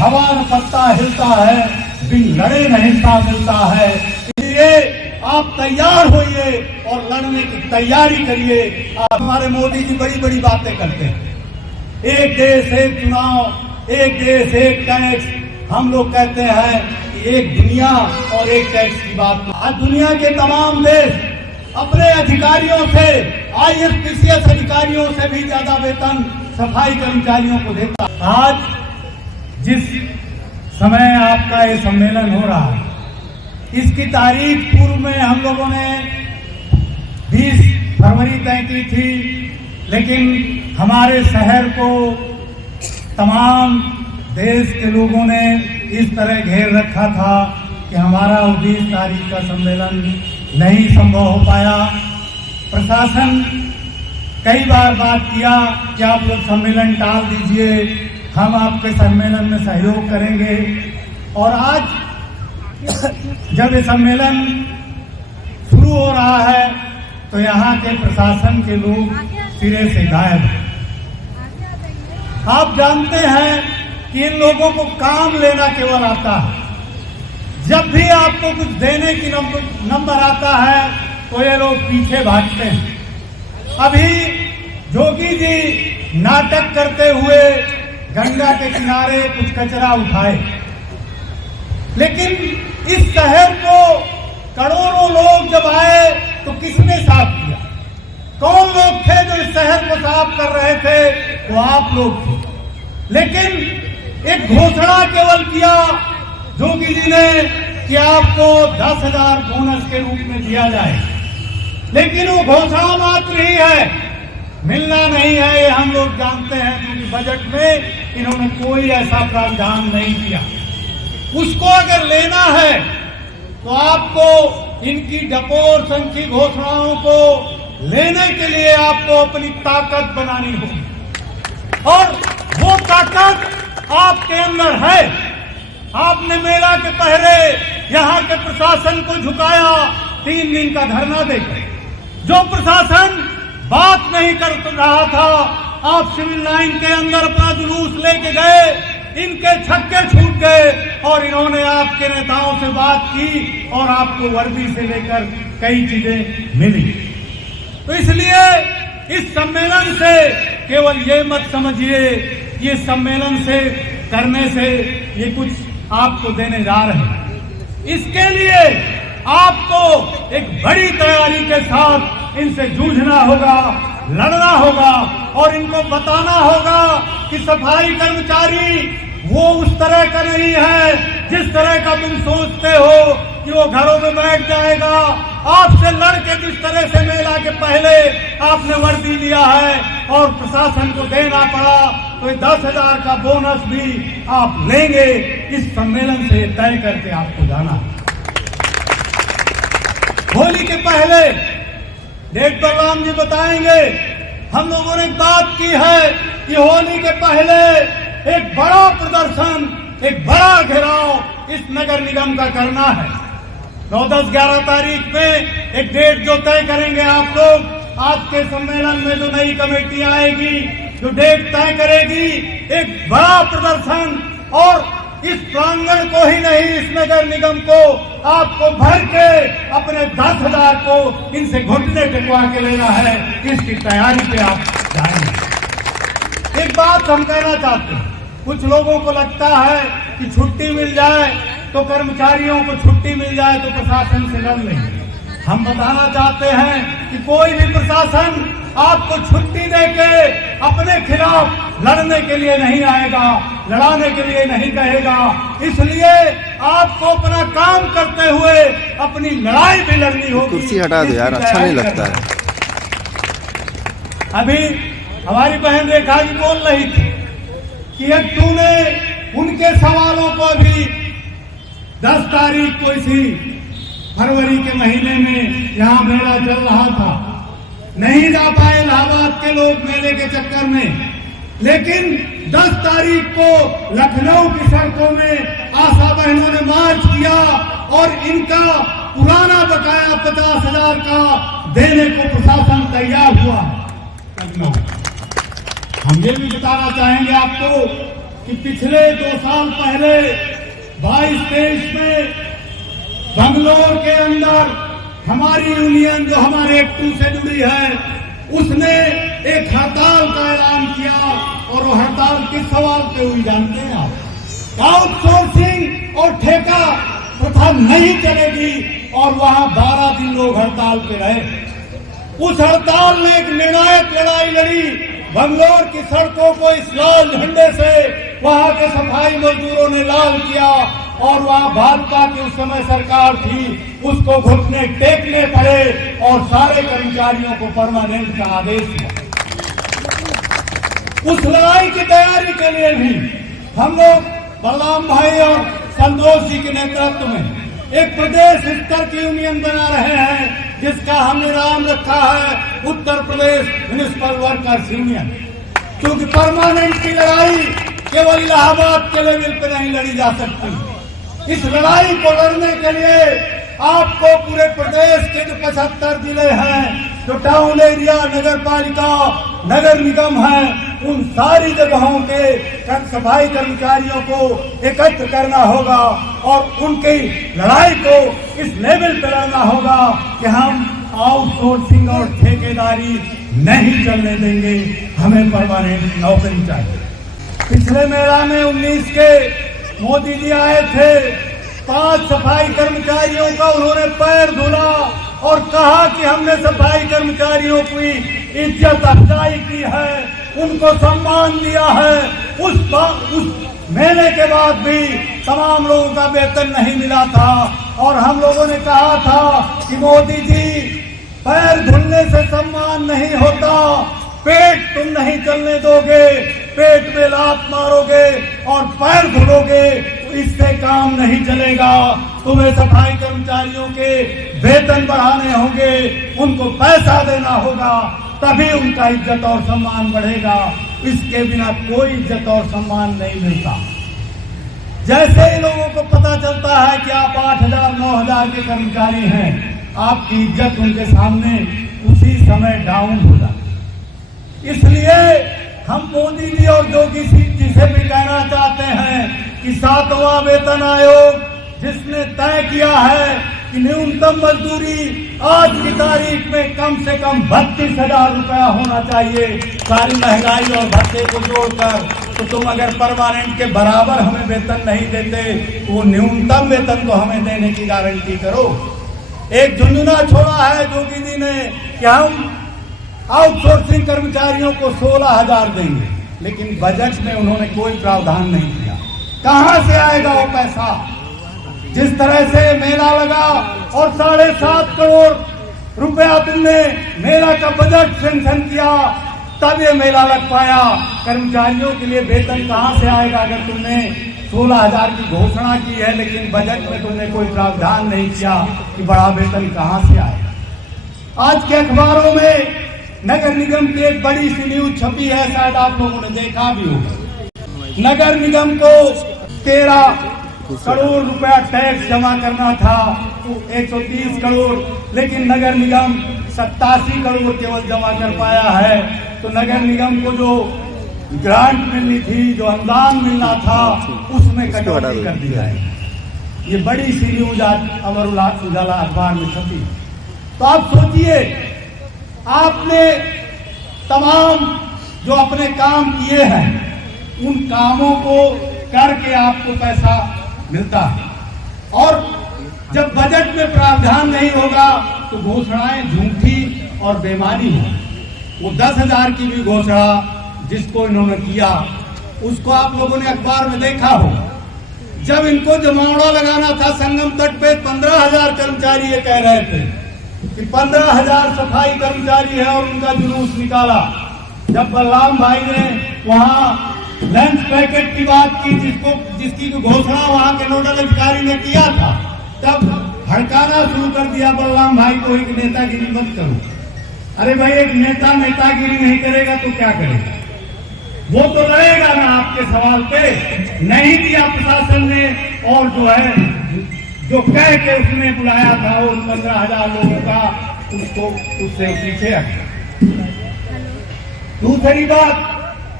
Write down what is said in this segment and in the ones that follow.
हवा न पत्ता हिलता है, बिन लड़े न हिस्सा मिलता है। इसलिए आप तैयार होइए और लड़ने की तैयारी करिए। आप हमारे मोदी जी बड़ी बड़ी बातें करते हैं, एक देश एक चुनाव, एक देश एक टैक्स। हम लोग कहते हैं कि एक दुनिया और एक टैक्स की बात। आज दुनिया के तमाम देश अपने अधिकारियों से, IAS-PCS अधिकारियों से भी ज्यादा वेतन सफाई कर्मचारियों को देता। आज जिस समय आपका ये सम्मेलन हो रहा है, इसकी तारीख पूर्व में हम लोगों ने 20 फरवरी तय की थी, लेकिन हमारे शहर को तमाम देश के लोगों ने इस तरह घेर रखा था कि हमारा 20 तारीख का सम्मेलन नहीं संभव हो पाया। प्रशासन कई बार बात किया कि आप लोग सम्मेलन टाल दीजिए, हम आपके सम्मेलन में सहयोग करेंगे। और आज जब ये सम्मेलन शुरू हो रहा है तो यहाँ के प्रशासन के लोग सिरे से गायब हैं। आप जानते हैं कि इन लोगों को काम लेना केवल आता है। जब भी आपको कुछ देने की नंबर आता है तो ये लोग पीछे भागते हैं। अभी जोगी जी नाटक करते हुए गंगा के किनारे कुछ कचरा उठाए, लेकिन इस शहर को करोड़ों लोग जब आए तो किसने साफ किया? कौन लोग थे जो इस शहर को साफ कर रहे थे? वो आप लोग थे। लेकिन एक घोषणा केवल किया जोगी जी ने कि आपको 10,000 बोनस के रूप में दिया जाए, लेकिन वो घोषणा मात्र ही है, मिलना नहीं है। ये हम लोग जानते हैं क्योंकि बजट में इन्होंने कोई ऐसा प्रावधान नहीं किया। उसको अगर लेना है तो आपको इनकी डपोर संख्या घोषणाओं को लेने के लिए आपको अपनी ताकत बनानी होगी, और वो ताकत आपके अंदर है। आपने मेला के पहले यहाँ के प्रशासन को झुकाया 3 दिन का धरना देकर। जो प्रशासन बात नहीं कर रहा था, आप सिविल लाइन के अंदर अपना जुलूस लेके गए, इनके छक्के छूट गए और इन्होंने आपके नेताओं से बात की और आपको वर्दी से लेकर कई चीजें मिली। तो इसलिए इस सम्मेलन से केवल ये मत समझिए ये सम्मेलन से करने से ये कुछ आपको देने जा रहे हैं। इसके लिए आपको एक बड़ी तैयारी के साथ इनसे जूझना होगा, लड़ना होगा और इनको बताना होगा कि सफाई कर्मचारी वो उस तरह का नहीं है जिस तरह का तुम सोचते हो कि वो घरों में बैठ जाएगा। आपसे लड़के जिस तरह से मेला के पहले आपने वर्दी लिया है और प्रशासन को देना पड़ा, तो 10,000 का बोनस भी आप लेंगे। इस सम्मेलन से तय करके आपको जाना है। होली के पहले डेट बलराम जी बताएंगे। हम लोगों ने बात की है कि होली के पहले एक बड़ा प्रदर्शन, एक बड़ा घेराव इस नगर निगम का करना है। 9, 10, 11 तारीख में एक डेट जो तय करेंगे आप लोग। आज के सम्मेलन में जो नई कमेटी आएगी, जो डेट तय करेगी, एक बड़ा प्रदर्शन, और इस प्रांगण को ही नहीं, इस नगर निगम को आपको भर के अपने 10,000 को इनसे घुटने टेकवा के लेना है। इसकी तैयारी पे आप जाएंगे। एक बात हम कहना चाहते हैं, कुछ लोगों को लगता है कि छुट्टी मिल जाए तो कर्मचारियों को छुट्टी मिल जाए तो प्रशासन से लड़ लेंगे। हम बताना चाहते हैं कि कोई भी प्रशासन आपको छुट्टी देके अपने खिलाफ लड़ने के लिए नहीं आएगा, लड़ाने के लिए नहीं कहेगा। इसलिए आपको अपना काम करते हुए अपनी लड़ाई भी लड़नी होगी। कुर्सी हटा दो यार, अच्छा नहीं लगता है। अभी हमारी बहन रेखा जी बोल रही थी कि एक तूने उनके सवालों को भी 10 तारीख को इसी फरवरी के महीने में यहाँ मेला चल रहा था, नहीं जा पाए इलाहाबाद के लोग मेले के चक्कर में, लेकिन 10 तारीख को लखनऊ की सड़कों में आशा बहनों ने मार्च किया और इनका पुराना बकाया 50,000 का देने को प्रशासन तैयार हुआ लखनऊ। हम ये भी बताना चाहेंगे आपको कि पिछले 2 साल पहले 22-23 में बंगलोर के अंदर हमारी यूनियन जो हमारे एक्टू से जुड़ी है उसने एक हड़ताल का ऐलान किया। और वो हड़ताल किस सवाल पे हुई जानते हैं आप? आउटसोर्सिंग और ठेका प्रथा नहीं चलेगी। और वहां 12 दिन लोग हड़ताल पे रहे। उस हड़ताल ने एक निर्णायक लड़ाई लड़ी। बंगलोर की सड़कों को इस लाल झंडे से वहां के सफाई मजदूरों ने लाल किया। और वहां भाजपा की उस समय सरकार थी, उसको घुटने टेकने पड़े और सारे कर्मचारियों को परमानेंट का आदेश दिया। उस लड़ाई की तैयारी के लिए भी हम लोग बलराम भाई और संतोष जी के नेतृत्व में एक प्रदेश स्तर की यूनियन बना रहे हैं, जिसका हमने नाम रखा है Uttar Pradesh municipal workers union. क्योंकि परमानेंट की लड़ाई केवल इलाहाबाद के लेवल पर नहीं लड़ी जा सकती। इस लड़ाई को लड़ने के लिए आपको पूरे प्रदेश के जो 75 जिले हैं, जो टाउन एरिया, नगर पालिका, नगर निगम है, उन सारी जगहों के सफाई कर्मचारियों को एकत्र करना होगा और उनकी लड़ाई को इस लेवल पर लड़ना होगा कि हम आउटसोर्सिंग और ठेकेदारी नहीं चलने देंगे। हमें परमानेंट नौकरी चाहिए। पिछले मेला में 19 के मोदी जी आए थे। 5 सफाई कर्मचारियों का उन्होंने पैर धुला और कहा कि हमने सफाई कर्मचारियों की इज्जत अफजाई की है, उनको सम्मान दिया है। उस मेले के बाद भी तमाम लोगों का वेतन नहीं मिला था। और हम लोगों ने कहा था कि मोदी जी, पैर धुलने से सम्मान नहीं होता, पेट तुम नहीं चलने दोगे, पेट में लात मारोगे और पैर धुलोगे तो इससे काम नहीं चलेगा। तुम्हें सफाई कर्मचारियों के वेतन बढ़ाने होंगे, उनको पैसा देना होगा, तभी उनका इज्जत और सम्मान बढ़ेगा। इसके बिना कोई इज्जत और सम्मान नहीं मिलता। जैसे ही लोगों को पता चलता है कि आप 8,000 9,000 के कर्मचारी हैं, आपकी इज्जत उनके सामने उसी समय डाउन हो जाती। इसलिए हम मोदी जी और योगी जी से भी कहना चाहते हैं कि 7वां वेतन आयोग जिसने तय किया है कि न्यूनतम मजदूरी आज की तारीख में कम से कम 32,000 रुपया होना चाहिए, सारी महंगाई और भत्ते को जोड़कर, तो तुम अगर परमानेंट के बराबर हमें वेतन नहीं देते तो वो न्यूनतम वेतन तो हमें देने की गारंटी करो। एक झुंझुना छोड़ा है योगी जी ने कि हम आउटसोर्सिंग कर्मचारियों को 16,000 देंगे, लेकिन बजट में उन्होंने कोई प्रावधान नहीं किया। कहां से आएगा वो पैसा? जिस तरह से मेला लगा और 7.5 करोड़ रुपया तुमने मेला का बजट सेंक्शन किया, तब ये मेला लग पाया। कर्मचारियों के लिए वेतन कहां से आएगा अगर तुमने 16,000 की घोषणा की है, लेकिन बजट में तुमने कोई प्रावधान नहीं किया कि बड़ा वेतन कहां से आएगा। आज के अखबारों में नगर निगम की एक बड़ी सी न्यूज छपी है, शायद आप लोगों ने देखा भी होगा। नगर निगम को 13 करोड़ रुपया टैक्स जमा करना था, तो 130 करोड़, लेकिन नगर निगम 87 करोड़ केवल जमा कर पाया है। तो नगर निगम को जो ग्रांट मिलनी थी, जो अनुदान मिलना था, उसमें कटौती कर दी है। ये बड़ी सी न्यूज आज अमर उजाला अखबार में छपी। तो आप सोचिए, आपने तमाम जो अपने काम किए हैं उन कामों को करके आपको पैसा मिलता है, और जब बजट में प्रावधान नहीं होगा तो घोषणाएं झूठी और बेमानी है। वो 10,000 की भी घोषणा जिसको इन्होंने किया, उसको आप लोगों ने अखबार में देखा हो। जब इनको जमावड़ा लगाना था संगम तट पे, 15,000 कर्मचारी ये कह रहे थे कि 15,000 सफाई कर्मचारी है और उनका जुलूस निकाला। जब बलराम भाई ने वहां लंच पैकेट की बात की, जिसकी घोषणा वहां के नोडल अधिकारी ने किया था, तब भड़काना शुरू कर दिया बलराम भाई को, एक नेतागिरी मत करो। अरे भाई, एक नेता नेतागिरी नहीं करेगा तो क्या करेगा? वो तो लड़ेगा ना आपके सवाल पे। नहीं दिया प्रशासन ने, और जो है जो कह के उसने बुलाया था वो 15,000 लोगों का, उसको उससे पीछे रखा। दूसरी बात,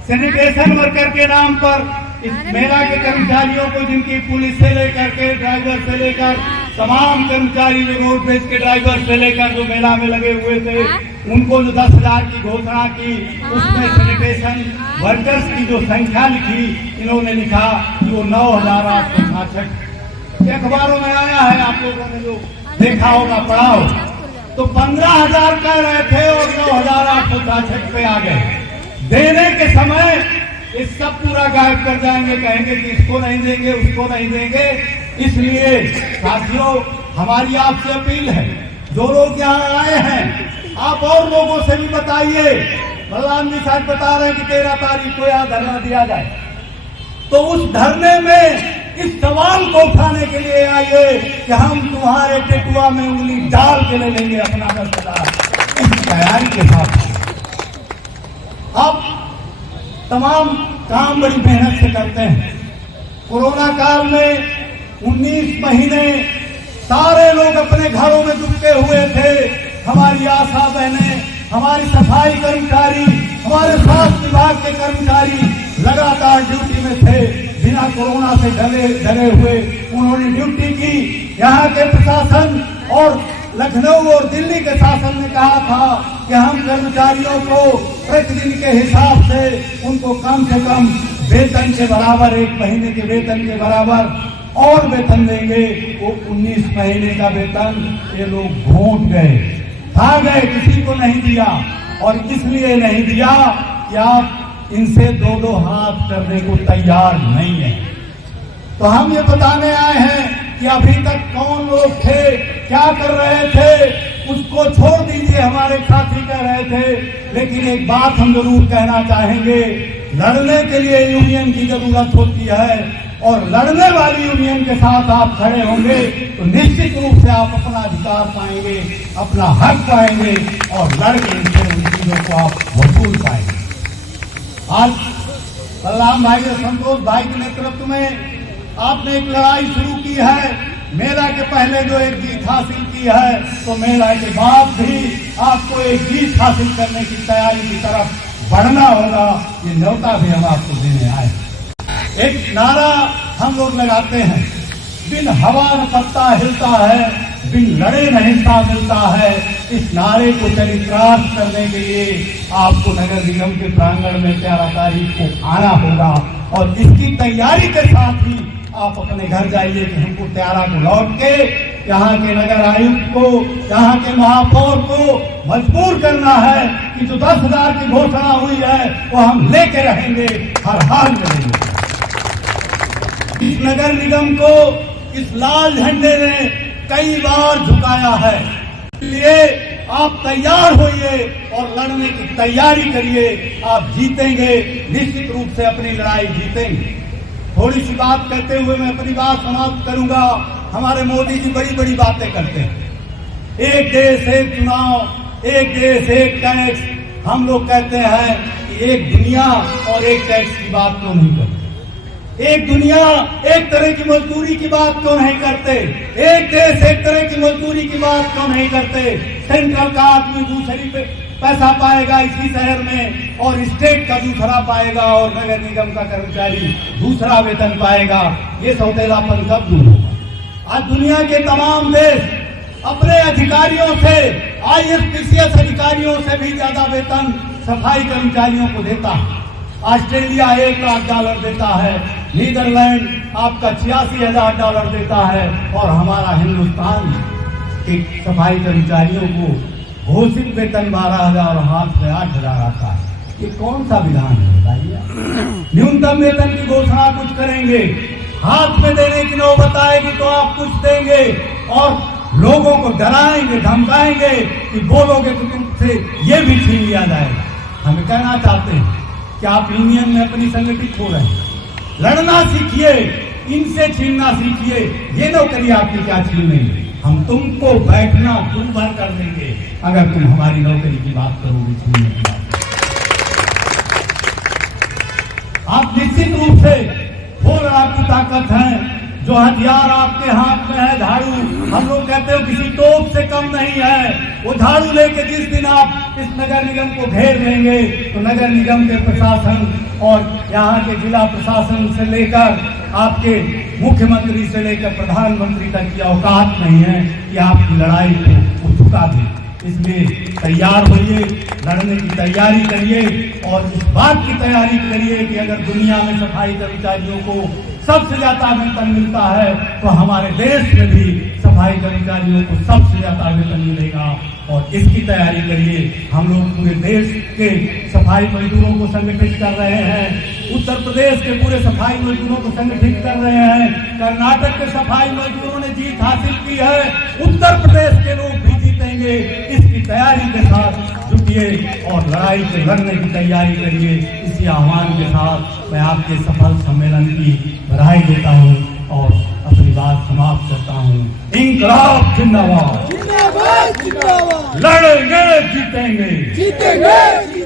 सैनिटेशन वर्कर के नाम पर इस मेला के कर्मचारियों को, जिनकी पुलिस से लेकर के ड्राइवर से लेकर तमाम कर्मचारी जो रोड बेच के ड्राइवर से लेकर जो मेला में लगे हुए थे, उनको जो 10,000 की घोषणा की, उसमें सैनिटेशन वर्कर्स की जो संख्या लिखी, इन्होंने लिखा कि वो 9,866। अखबारों में आया है, आप लोगों ने जो देखा होगा, पढ़ा होगा। तो 15,000 कह रहे थे और 9,866 पे आ गए। देने के समय ये सब पूरा गायब कर जाएंगे, कहेंगे कि इसको नहीं देंगे, उसको नहीं देंगे। इसलिए साथियों, हमारी आपसे अपील है, जो लोग यहाँ आए हैं, आप और लोगों से भी बताइए। बलराम जी साहब बता रहे हैं कि 13 तारीख को यहाँ धरना दिया जाए, तो उस धरने में इस सवाल को उठाने के लिए आइए कि हम तुम्हारे टेटुआ में उंगली डाल के ले लेंगे अपना फैसला। इस तैयारी के साथ अब तमाम काम बड़ी मेहनत से करते हैं। कोरोना काल में 19 महीने सारे लोग अपने घरों में दुबके हुए थे। हमारी आशा बहनें, हमारी सफाई कर्मचारी, हमारे स्वास्थ्य विभाग के कर्मचारी लगातार ड्यूटी में थे, बिना कोरोना से डरे हुए उन्होंने ड्यूटी की। यहाँ के प्रशासन और लखनऊ और दिल्ली के शासन ने कहा था कि हम कर्मचारियों को प्रतिदिन के हिसाब से उनको कम से कम वेतन के बराबर, 1 महीने के वेतन के बराबर और वेतन देंगे। वो 19 महीने का वेतन ये लोग घोंट गए, खा गए, किसी को नहीं दिया। और इसलिए नहीं दिया कि आप इनसे 2-2 हाथ करने को तैयार नहीं है। तो हम ये बताने आए हैं कि अभी तक कौन लोग थे, क्या कर रहे थे, उसको छोड़ दीजिए, हमारे साथी कह रहे थे। लेकिन एक बात हम जरूर कहना चाहेंगे, लड़ने के लिए यूनियन की जरूरत होती है, और लड़ने वाली यूनियन के साथ आप खड़े होंगे तो निश्चित रूप से आप अपना अधिकार पाएंगे, अपना हक पाएंगे और लड़के उन चीजों को आप वसूल पाएंगे। आज बलराम भाई और संतोष भाई के नेतृत्व में आपने एक लड़ाई शुरू की है। मेला के पहले जो एक जीत हासिल की है, तो मेला के बाद भी आपको एक जीत हासिल करने की तैयारी की तरफ बढ़ना होगा। ये न्योता भी हम आपको देने आए। एक नारा हम लोग लगाते हैं, बिन हवा न पत्ता हिलता है, बिन लड़े न हिस्सा मिलता है। इस नारे को चरितार्थ करने के लिए आपको नगर निगम के प्रांगण में 13 तारीख को आना होगा, और इसकी तैयारी के साथ ही आप अपने घर जाइए कि हमको 13 को लौट के यहाँ के नगर आयुक्त को, यहाँ के महापौर को मजबूर करना है कि जो 10,000 की घोषणा हुई है वो हम लेके रहेंगे, हर हाल में लेंगे। इस नगर निगम को इस लाल झंडे ने कई बार झुकाया है, इसलिए आप तैयार होइए और लड़ने की तैयारी करिए। आप जीतेंगे, निश्चित रूप से अपनी लड़ाई जीतेंगे। थोड़ी सी बात कहते हुए मैं अपनी बात समाप्त करूंगा। हमारे मोदी जी बड़ी बड़ी बातें करते हैं, एक देश एक चुनाव, एक देश एक टैक्स। हम लोग कहते हैं कि एक दुनिया और एक टैक्स की बात क्यों नहीं करते, एक दुनिया एक तरह की मजदूरी की बात क्यों नहीं करते, एक देश एक तरह की मजदूरी की बात क्यों नहीं करते। सेंट्रल का आदमी दूसरी पे पैसा पाएगा इसी शहर में, और स्टेट का दूसरा पाएगा, और नगर निगम का कर्मचारी दूसरा वेतन पाएगा। ये सौतेलापन कब दूर होगा। आज दुनिया के तमाम देश अपने अधिकारियों से, IAS अधिकारियों से भी ज्यादा वेतन सफाई कर्मचारियों को देता है। ऑस्ट्रेलिया $1 लाख देता है, नीदरलैंड आपका $86,000 देता है, और हमारा हिंदुस्तान के सफाई कर्मचारियों को घोषित वेतन 12,000 और हाथ में 8,000 आता है। ये कौन सा विधान है बताइए। न्यूनतम वेतन की घोषणा कुछ करेंगे, हाथ में देने की नौबत आएगी तो आप कुछ देंगे, और लोगों को डराएंगे, धमकाएंगे कि बोलोगे तो तुमसे ये भी छीन लिया जाएगा। हम कहना चाहते हैं कि आप यूनियन में अपनी संगठित हो रहे हैं, लड़ना सीखिए, इनसे छीनना सीखिए। ये नौकरी आपकी क्या छीनेंगे, हम तुमको बैठना तुम भर कर देंगे अगर तुम हमारी नौकरी की बात करोगे, छीनने की बात। आप निश्चित रूप से वो लड़ाकू ताकत हैं जो हथियार आपके हाथ में है झाड़ू, हम लोग कहते हो किसी तोप से कम नहीं है, वो झाड़ू लेके जिस दिन आप इस नगर निगम को घेर लेंगे तो नगर निगम के प्रशासन और यहाँ के जिला प्रशासन से लेकर आपके मुख्यमंत्री से लेकर प्रधानमंत्री तक की औकात नहीं है कि आपकी लड़ाई को झुका दे। इसलिए तैयार होइए, लड़ने की तैयारी करिए और इस बात की तैयारी करिए कि अगर दुनिया में सफाई कर्मचारियों को सबसे ज्यादा वेतन मिलता है तो हमारे देश में भी सफाई कर्मचारियों को सबसे ज्यादा वेतन मिलेगा। और इसकी तैयारी करिए। हम लोग पूरे देश के सफाई मजदूरों को संगठित कर रहे हैं, उत्तर प्रदेश के पूरे सफाई मजदूरों को संगठित कर रहे हैं, कर्नाटक के सफाई मजदूरों ने जीत हासिल की है, उत्तर प्रदेश के लोग भी जीतेंगे। इसकी तैयारी के साथ जुटिए और लड़ाई से लड़ने की तैयारी करिए। इसी आह्वान के साथ मैं आपके सफल सम्मेलन की बधाई देता हूँ और अपनी बात समाप्त करता हूँ। इंकलाब जिंदाबाद, जिंदाबाद जिंदाबाद, लड़ेंगे जीतेंगे, जीतेंगे।